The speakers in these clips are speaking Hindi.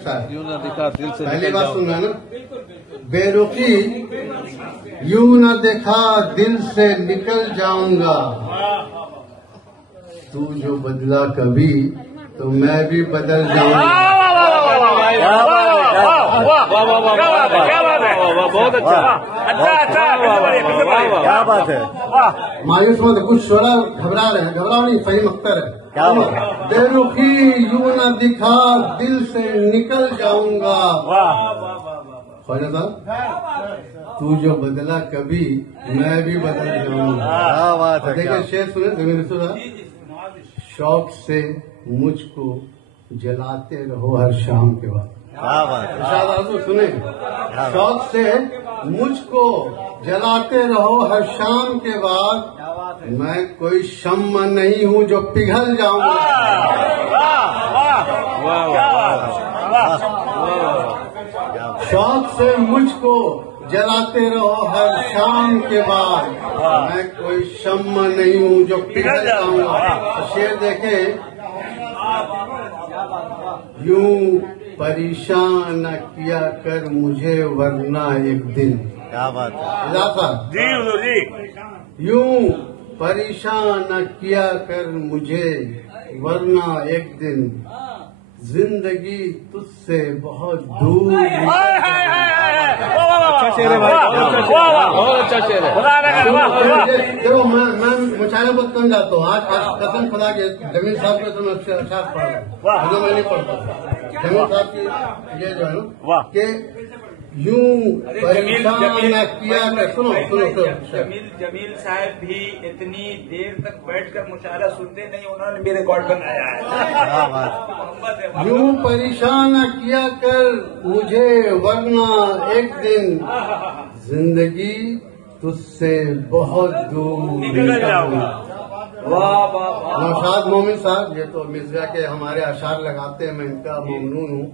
यूं ना दिखा दिल से पहली बात सुनना ना, बेरुखी यूं न देखा दिल से निकल जाऊंगा। तू जो बदला कभी तो मैं भी बदल जाऊंगा। बहुत अच्छा, क्या बात है। मायूस मत, कुछ शोरा घबरा रहे हैं, घबराओ नहीं, सही अख्तर है। क्या बात, बेरुखी यूं न दिखा दिल से निकल जाऊंगा। ख्वाजा साहब, तू जो बदला कभी मैं भी बदल जाऊंगा। देखिए शेर सुने जमीन सुना, शौक से मुझको जलाते रहो हर शाम के बाद। क्या बात है। सुने, शौक से मुझको जलाते रहो हर शाम के बाद। मैं कोई शम्मा नहीं हूँ जो पिघल जाऊंगा। शौक से मुझको जलाते रहो हर शाम के बाद। मैं कोई शम्मा नहीं हूँ जो पिघल जाऊंगा। शेर देखे, यूं परेशान न किया कर मुझे वरना एक दिन। क्या बात है जी हुजूर जी। यूं परेशान न किया कर मुझे वरना एक दिन जिंदगी तुझसे बहुत दूर। अच्छा शेर है भाई, बहुत अच्छा शेर है। देखो मैं मुशायरे बहुत कम जाता हूँ। आज कसम खुदा के जमीन साहब के तो मैं अक्षर पढ़ रहा हूँ, मैं नहीं पढ़ता। जमीन साहब की ये जो है ना कि यूं परेशान न किया कर। सुनो सुनो सुनो, जमील साहब भी इतनी देर तक बैठकर मुशायरा सुनते नहीं, उन्होंने भी रिकॉर्ड बनाया है। यूं परेशान न किया कर मुझे वरना एक दिन जिंदगी तुझसे बहुत दूर निकल जाऊंगा। नौशाद मोमिन साहब, ये तो मिर्जा के हमारे अशार लगाते हैं, मैं इनका ममनून हूँ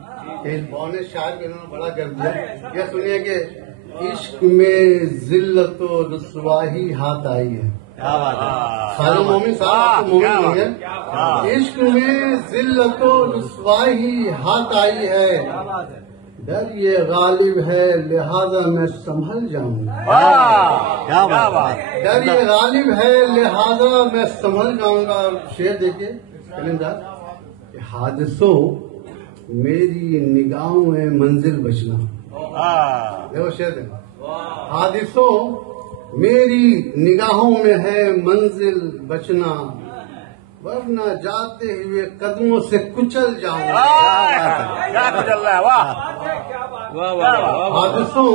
कि इस बौने शायर को इन्होंने बड़ा कर दिया। ये सुनिए कि इश्क में जिल्लत व रुसवाही हाथ आई है। सारे मोमिन साहब मोमिन होंगे। इश्क में जिल्लत व रुसवाही हाथ आई है। डर ये गालिब है लिहाजा मैं संभल जाऊंगा। क्या बात, डर ये गालिब है लिहाजा मैं संभल जाऊंगा। शेर देखिए कलिंदार, हादसों मेरी निगाहों में मंजिल बचना। देखो शेर देखो, हादसों मेरी निगाहों में है मंजिल बचना, वरना जाते हुए कदमों से कुचल जाऊंगा। हादसों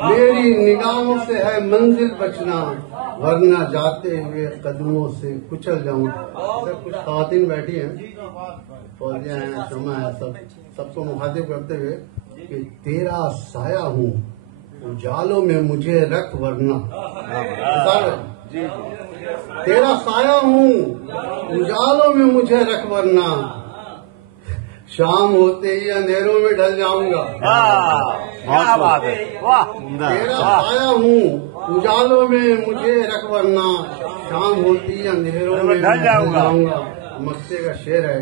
मेरी निगाहों से है मंजिल बचना, वरना जाते हुए कदमों से कुचल जाऊंगा। कुछ खवातीन बैठी हैं, फौजियां हैं, शमा है, सबको मुखातिब करते हुए कि तेरा साया हूँ उजालों में मुझे रख वरना। तेरा साया हूँ उजालों में मुझे रख वरना, शाम होते ही अंधेरों में ढल जाऊंगा। तेरा साया हूँ उजालों में मुझे रख वरना, शाम होती ही अंधेरों में ढल जाऊंगा। मक्से का शेर है।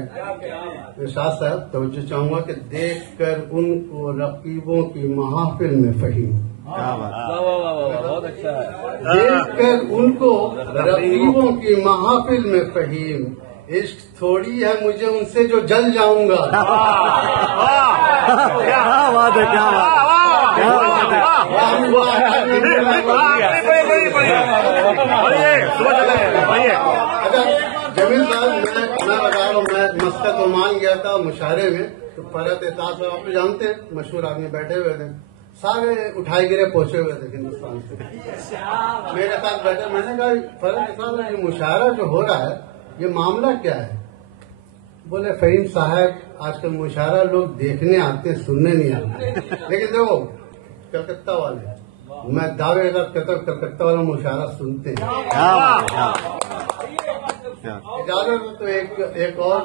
इरशाद साहब तवज्जो चाहूंगा कि देख कर उनको रकीबों की महफिल में फहीम। बहुत अच्छा है। देख कर उनको रकीबों की महफिल में फहीम, इश्क थोड़ी है मुझे उनसे जो जल जाऊंगा। क्या बात है, क्या अच्छा जमील साहब, मैं बता रहा हूँ, मैं मस्कत ओमान गया था मुशायरे में, तो फरहत एहसास साहब आप जानते हैं, मशहूर आदमी बैठे हुए थे, सारे उठाए गिरे पहुंचे हुए थे हिंदुस्तान से। मेरे साथ बैठे, मैंने कहा फरहत एहसास, ये मुशायरा जो हो रहा है ये मामला क्या है? बोले फहीम साहब, आजकल मुशायरा लोग देखने आते हैं, सुनने नहीं आते। लेकिन देखो कलकत्ता वाले, मैं दावे के साथ कहता हूँ कलकत्ता वाला मुशायरा सुनते हैं। इजाजत तो एक और